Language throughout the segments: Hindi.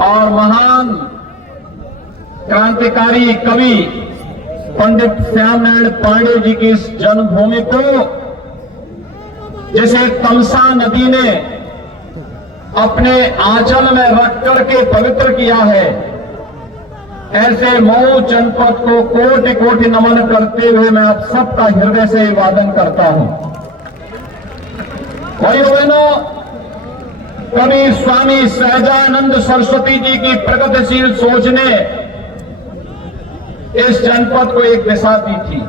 और महान क्रांतिकारी कवि पंडित श्याम नारायण पांडे जी की इस जन्मभूमि को, जिसे तमसा नदी ने अपने आंचल में रख करके पवित्र किया है, ऐसे मऊ जनपद को कोटि कोटि नमन करते हुए मैं आप सबका हृदय से अभिवादन करता हूं। भाइयों बहनों, कवि स्वामी सहजानंद सरस्वती जी की प्रगतिशील सोच ने इस जनपद को एक दिशा दी थी।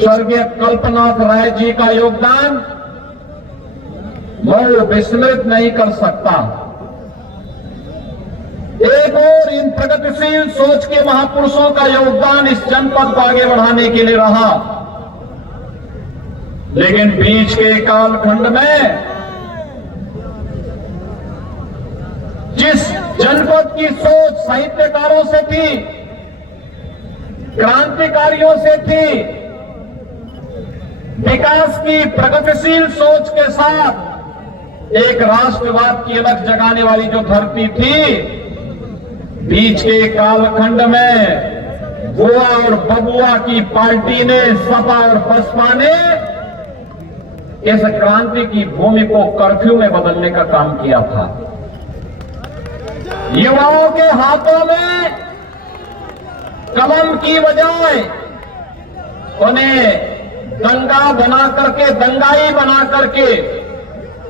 स्वर्गीय कल्पनाथ राय जी का योगदान मऊ विस्मृत नहीं कर सकता। एक और इन प्रगतिशील सोच के महापुरुषों का योगदान इस जनपद को आगे बढ़ाने के लिए रहा, लेकिन बीच के कालखंड में जिस जनपद की सोच साहित्यकारों से थी, क्रांतिकारियों से थी, विकास की प्रगतिशील सोच के साथ एक राष्ट्रवाद की अलग जगाने वाली जो धरती थी, बीच के कालखंड में बुआ और बबुआ की पार्टी ने, सपा और बसपा ने इस क्रांति की भूमि को कर्फ्यू में बदलने का काम किया था। युवाओं के हाथों में कलम की बजाय उन्हें दंगा बना करके, दंगाई बना करके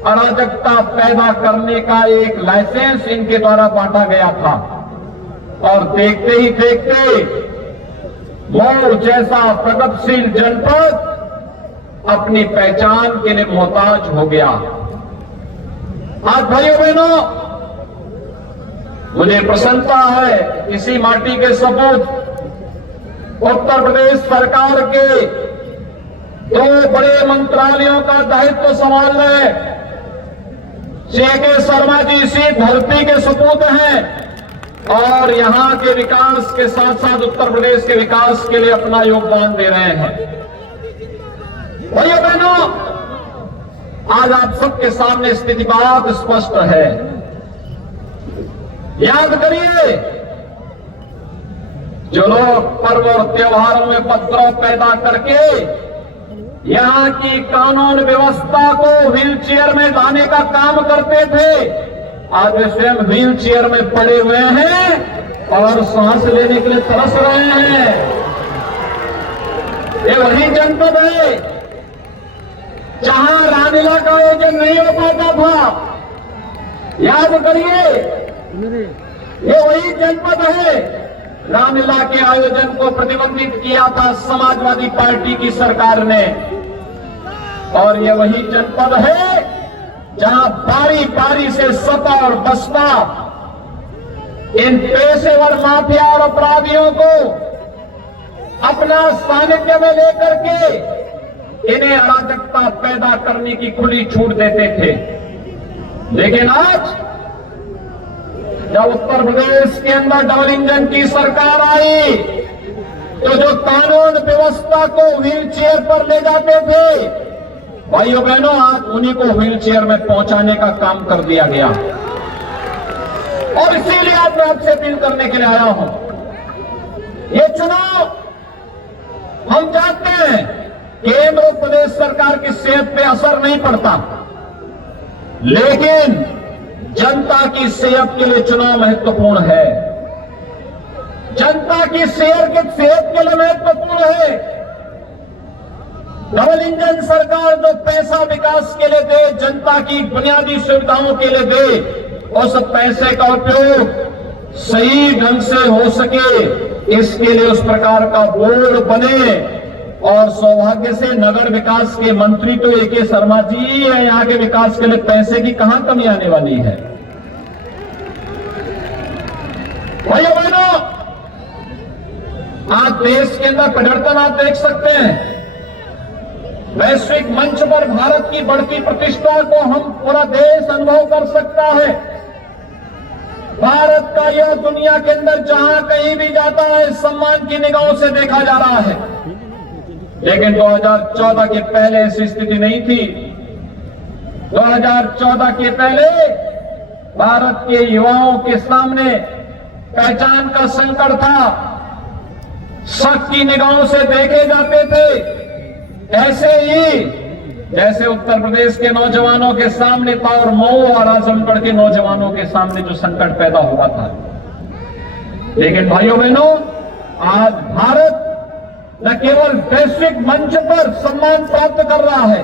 अराजकता पैदा करने का एक लाइसेंस इनके द्वारा बांटा गया था। और देखते ही देखते मऊ जैसा प्रगतिशील जनपद अपनी पहचान के लिए मोहताज हो गया। आज भाइयों बहनों, मुझे प्रसन्नता है इसी माटी के सपूत उत्तर प्रदेश सरकार के 2 बड़े मंत्रालयों का दायित्व संभाल रहे के शर्मा जी इसी धरती के सपूत हैं और यहां के विकास के साथ साथ उत्तर प्रदेश के विकास के लिए अपना योगदान दे रहे हैं। भाइयों बहनों, आज आप सबके सामने स्थिति बहुत स्पष्ट है। याद करिए, जो लोग पर्व और त्योहारों में उपद्रव पैदा करके यहां की कानून व्यवस्था को व्हील चेयर में लाने का काम करते थे, आज वे स्वयं व्हील चेयर में पड़े हुए हैं और सांस लेने के लिए तरस रहे हैं। ये वही जनपद है जहां रामलीला का आयोजन नहीं हो पाता था। याद करिए, ये वही जनपद है, रामलीला के आयोजन को प्रतिबंधित किया था समाजवादी पार्टी की सरकार ने। और ये वही जनपद है जहां बारी बारी से सपा और बसपा इन पेशेवर माफिया और अपराधियों को अपना सानिध्य में लेकर के इन्हें अराजकता पैदा करने की खुली छूट देते थे। लेकिन आज जब उत्तर प्रदेश के अंदर डबल इंजन की सरकार आई, तो जो कानून व्यवस्था को व्हील चेयर पर ले जाते थे, भाइयों बहनों, आज उन्हीं को व्हील चेयर में पहुंचाने का काम कर दिया गया। और इसीलिए आज मैं आपसे अपील करने के लिए आया हूं। ये चुनाव हम जानते हैं केंद्र और प्रदेश सरकार की सेहत पे असर नहीं पड़ता, लेकिन जनता की सेहत के लिए चुनाव महत्वपूर्ण है। जनता की सेहत के लिए महत्वपूर्ण है। डबल इंजन सरकार जो पैसा विकास के लिए दे, जनता की बुनियादी सुविधाओं के लिए दे, उस पैसे का उपयोग सही ढंग से हो सके, इसके लिए उस प्रकार का बोर्ड बने। और सौभाग्य से नगर विकास के मंत्री तो ए.के. शर्मा जी ही है। यहाँ के विकास के लिए पैसे की कहां कमी आने वाली है। भाइयों बहनों, आज देश के अंदर परिवर्तन आप देख सकते हैं। वैश्विक मंच पर भारत की बढ़ती प्रतिष्ठा को हम पूरा देश अनुभव कर सकता है। भारत का यह दुनिया के अंदर जहां कहीं भी जाता है, सम्मान की निगाहों से देखा जा रहा है। लेकिन 2014 के पहले ऐसी स्थिति नहीं थी। 2014 के पहले भारत के युवाओं के सामने पहचान का संकट था, शक की निगाहों से देखे जाते थे। ऐसे ही जैसे उत्तर प्रदेश के नौजवानों के सामने था और मऊ और आजमगढ़ के नौजवानों के सामने जो संकट पैदा हुआ था। लेकिन भाइयों बहनों, आज भारत न केवल वैश्विक मंच पर सम्मान प्राप्त कर रहा है,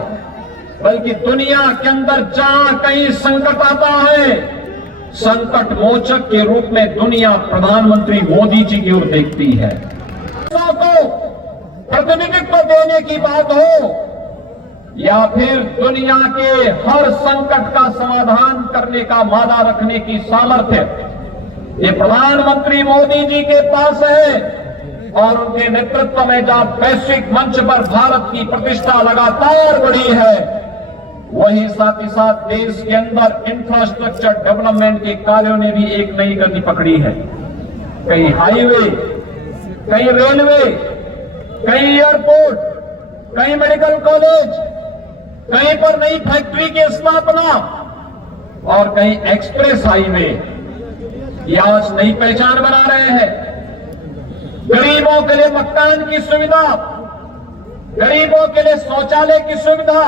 बल्कि दुनिया के अंदर जहां कहीं संकट आता है, संकट मोचक के रूप में दुनिया प्रधानमंत्री मोदी जी की ओर देखती है। को प्रतिनिधित्व देने की बात हो या फिर दुनिया के हर संकट का समाधान करने का वादा रखने की सामर्थ्य, ये प्रधानमंत्री मोदी जी के पास है। और उनके नेतृत्व में जहां वैश्विक मंच पर भारत की प्रतिष्ठा लगातार बढ़ी है, वहीं साथ ही साथ देश के अंदर इंफ्रास्ट्रक्चर डेवलपमेंट के कार्यों ने भी एक नई गति पकड़ी है। कहीं हाईवे, कहीं रेलवे, कहीं एयरपोर्ट, कहीं मेडिकल कॉलेज, कहीं पर नई फैक्ट्री की स्थापना और कहीं एक्सप्रेस हाईवे, ये आज नई पहचान बना रहे हैं। गरीबों के लिए मकान की सुविधा, गरीबों के लिए शौचालय की सुविधा,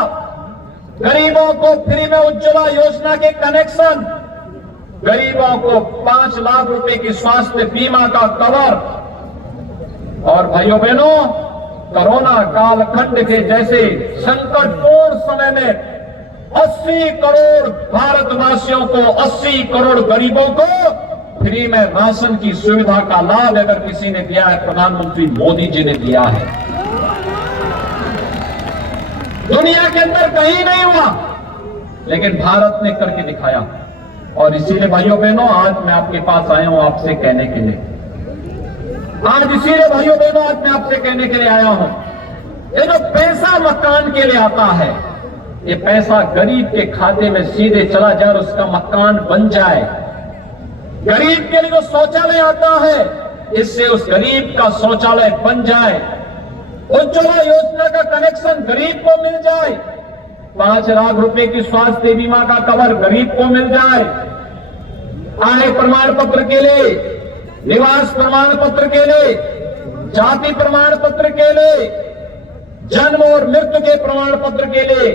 गरीबों को फ्री में उज्ज्वला योजना के कनेक्शन, गरीबों को 5 लाख रुपए की स्वास्थ्य बीमा का कवर। और भाइयों बहनों, कोरोना कालखंड के जैसे संकटपूर्ण समय में 80 करोड़ भारतवासियों को, 80 करोड़ गरीबों को फ्री में राशन की सुविधा का लाभ अगर किसी ने दिया है, प्रधानमंत्री मोदी जी ने दिया है। दुनिया के अंदर कहीं नहीं हुआ, लेकिन भारत ने करके दिखाया। और इसीलिए भाइयों बहनों, आज मैं आपके पास आया हूं आपसे कहने के लिए, भाइयों बहनों, आज मैं आपसे कहने के लिए आया हूं, ये जो पैसा मकान के लिए आता है, ये पैसा गरीब के खाते में सीधे चला जाए और उसका मकान बन जाए। गरीब के लिए जो शौचालय आता है, इससे उस गरीब का शौचालय बन जाए। उज्ज्वला योजना का कनेक्शन गरीब को मिल जाए। 5 लाख रुपए की स्वास्थ्य बीमा का कवर गरीब को मिल जाए। आय प्रमाण पत्र के लिए, निवास प्रमाण पत्र के लिए, जाति प्रमाण पत्र के लिए, जन्म और मृत्यु के प्रमाण पत्र के लिए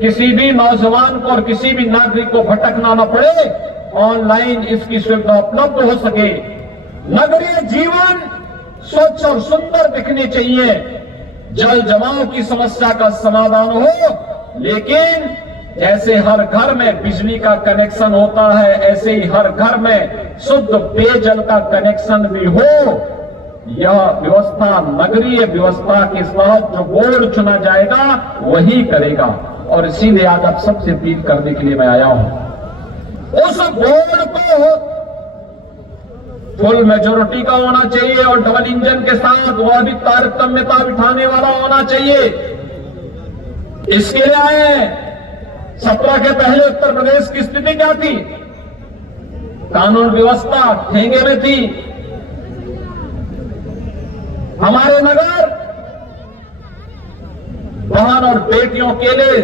किसी भी नौजवान को और किसी भी नागरिक को भटकना न पड़े, ऑनलाइन इसकी सुविधा उपलब्ध हो सके। नगरीय जीवन स्वच्छ और सुंदर दिखने चाहिए। जल जमाव की समस्या का समाधान हो, लेकिन जैसे हर घर में बिजली का कनेक्शन होता है, ऐसे ही हर घर में शुद्ध पेयजल का कनेक्शन भी हो। यह व्यवस्था नगरीय व्यवस्था के साथ जो बोर्ड चुना जाएगा वही करेगा। और इसीलिए आज आप सबसे अपील करने के लिए मैं आया हूं, उस बोर्ड को फुल मेजोरिटी का होना चाहिए और डबल इंजन के साथ वह भी तारतम्यता बिठाने वाला होना चाहिए। इसके लिए आए 17 के पहले उत्तर प्रदेश की स्थिति क्या थी? कानून व्यवस्था ठेंगे में थी। हमारे नगर बहन और बेटियों के लिए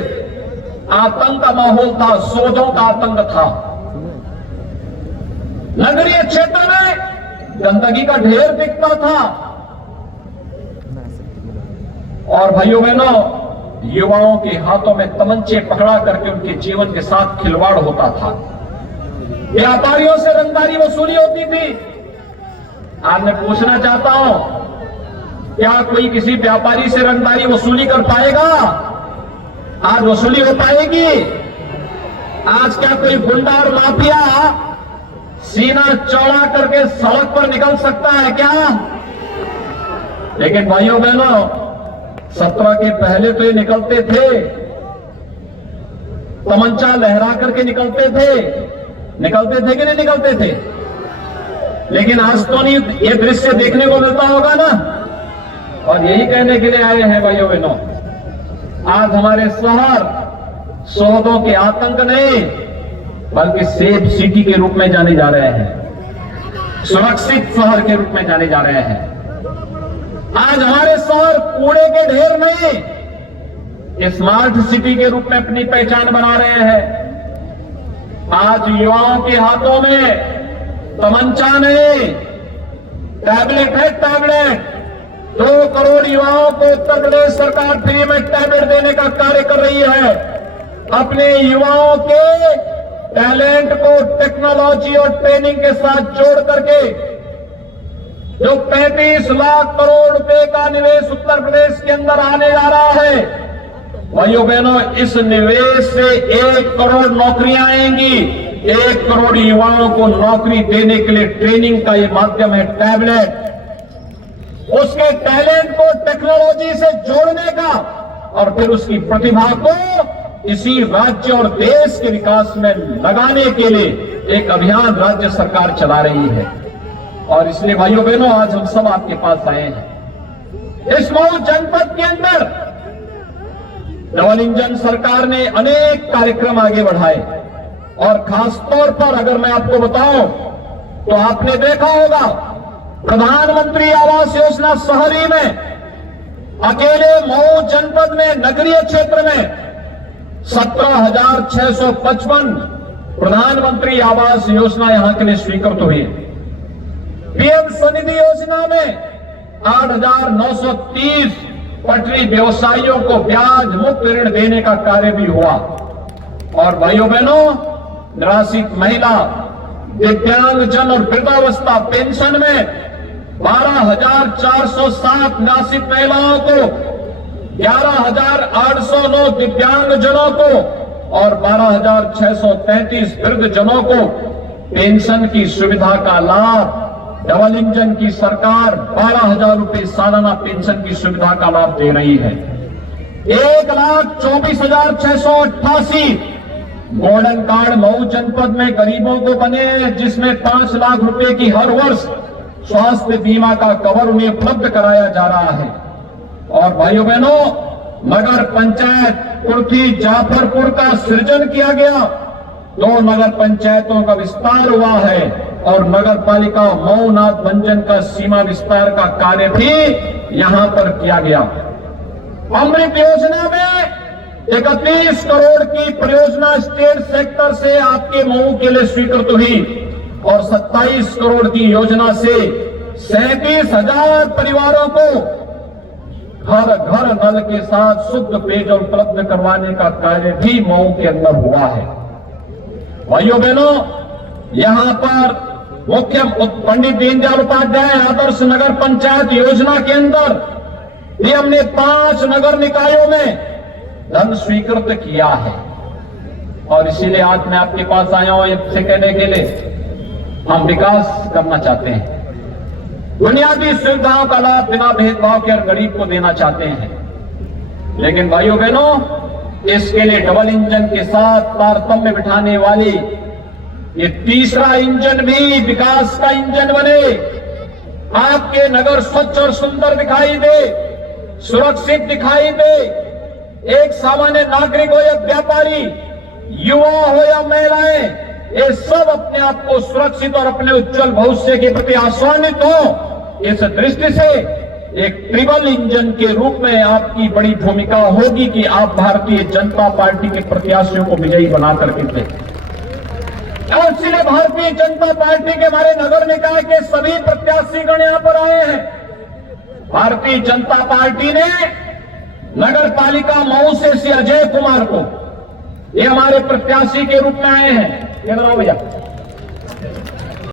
आतंक का माहौल था, सोजों का आतंक था। नगरीय क्षेत्र में गंदगी का ढेर दिखता था। और भाइयों बहनों, युवाओं के हाथों में तमंचे पकड़ा करके उनके जीवन के साथ खिलवाड़ होता था। व्यापारियों से रंगदारी वसूली होती थी। आज मैं पूछना चाहता हूं, क्या कोई किसी व्यापारी से रंगदारी वसूली कर पाएगा? आज वसूली हो पाएगी? आज क्या कोई गुंडा और माफिया सीना चौड़ा करके सड़क पर निकल सकता है क्या? लेकिन भाइयों बहनों, 17 के पहले तो ये निकलते थे, तमंचा लहरा करके निकलते थे कि नहीं निकलते थे? लेकिन आज तो नहीं ये दृश्य देखने को मिलता होगा ना। और यही कहने के लिए आए हैं भाइयों बहनों, आज हमारे शहर शोधों के आतंक नहीं बल्कि सेफ सिटी के रूप में जाने जा रहे हैं, सुरक्षित शहर के रूप में जाने जा रहे हैं। आज हमारे शहर कूड़े के ढेर नहीं, स्मार्ट सिटी के रूप में अपनी पहचान बना रहे हैं। आज युवाओं के हाथों में तमंचा नहीं, टैबलेट है। टैबलेट 2 करोड़ युवाओं को उत्तर प्रदेश सरकार फ्री में टैबलेट देने का कार्य कर रही है। अपने युवाओं के टैलेंट को टेक्नोलॉजी और ट्रेनिंग के साथ जोड़ करके जो 35 लाख करोड़ रुपए का निवेश उत्तर प्रदेश के अंदर आने जा रहा है, भाइयों बहनों, इस निवेश से 1 करोड़ नौकरियां आएंगी। 1 करोड़ युवाओं को नौकरी देने के लिए ट्रेनिंग का ये माध्यम है टैबलेट। उसके टैलेंट को टेक्नोलॉजी से जोड़ने का और फिर उसकी प्रतिभा को इसी राज्य और देश के विकास में लगाने के लिए एक अभियान राज्य सरकार चला रही है। और इसलिए भाइयों बहनों, आज हम सब आपके पास आए हैं। इस मऊ जनपद के अंदर डबल इंजन सरकार ने अनेक कार्यक्रम आगे बढ़ाए और खासतौर पर अगर मैं आपको बताऊं तो आपने देखा होगा प्रधानमंत्री आवास योजना शहरी में अकेले मऊ जनपद में नगरीय क्षेत्र में 17,655 प्रधानमंत्री आवास योजना यहां के लिए स्वीकृत हुई। पीएम स्वनिधि योजना में 8,930 पटरी व्यवसायियों को ब्याज मुक्त ऋण देने का कार्य भी हुआ। और भाइयों बहनों, निराश्रित महिला, दिव्यांगजन और वृद्धावस्था पेंशन में 12,407 निराश्रित महिलाओं को, 11,809 दिव्यांगजनों को और 12,633 वृद्धजनों को पेंशन की सुविधा का लाभ डबल इंजन की सरकार 12,000 रुपए सालाना पेंशन की सुविधा का लाभ दे रही है। 1,24,688 गोल्डन कार्ड मऊ जनपद में गरीबों को बने, जिसमें 5 लाख रुपए की हर वर्ष स्वास्थ्य बीमा का कवर उन्हें उपलब्ध कराया जा रहा है। और भाइयों बहनों, नगर पंचायत कुर्थी जाफरपुर का सृजन किया गया। 2 नगर पंचायतों का विस्तार हुआ है और नगर पालिका मऊ नाथ भंजन का सीमा विस्तार का कार्य भी यहां पर किया गया। अमृत योजना में 31 करोड़ की परियोजना स्टेट सेक्टर से आपके मऊ के लिए स्वीकृत हुई और 27 करोड़ की योजना से 37,000 परिवारों को घर घर नल के साथ शुद्ध पेयजल उपलब्ध करवाने का कार्य भी मऊ के अंदर हुआ है। भाइयों बहनों, यहां पर मुख्य पंडित दीनदयाल उपाध्याय आदर्श नगर पंचायत योजना के अंदर भी हमने 5 नगर निकायों में धन स्वीकृत किया है। और इसीलिए आज मैं आपके पास आया हूं इससे कहने के लिए हम विकास करना चाहते हैं, बुनियादी सुविधाओं का लाभ बिना भेदभाव के हर गरीब को देना चाहते हैं। लेकिन भाइयों बहनों, इसके लिए डबल इंजन के साथ तारतम्य बिठाने वाली ये तीसरा इंजन भी विकास का इंजन बने। आपके नगर स्वच्छ और सुंदर दिखाई दे, सुरक्षित दिखाई दे। एक सामान्य नागरिक हो या व्यापारी, युवा हो या महिलाएं, ये सब अपने आप को सुरक्षित और अपने उज्जवल भविष्य के प्रति आशान्वित हो। इस दृष्टि से एक ट्रिपल इंजन के रूप में आपकी बड़ी भूमिका होगी कि आप भारतीय जनता पार्टी के प्रत्याशियों को विजयी बना करके थे। और इसलिए भारतीय जनता पार्टी के हमारे नगर निकाय के सभी प्रत्याशीगण यहां पर आए हैं। भारतीय जनता पार्टी ने नगर पालिका मऊ से श्री अजय कुमार को, ये हमारे प्रत्याशी के रूप में आए हैं। इधर आओ भैया।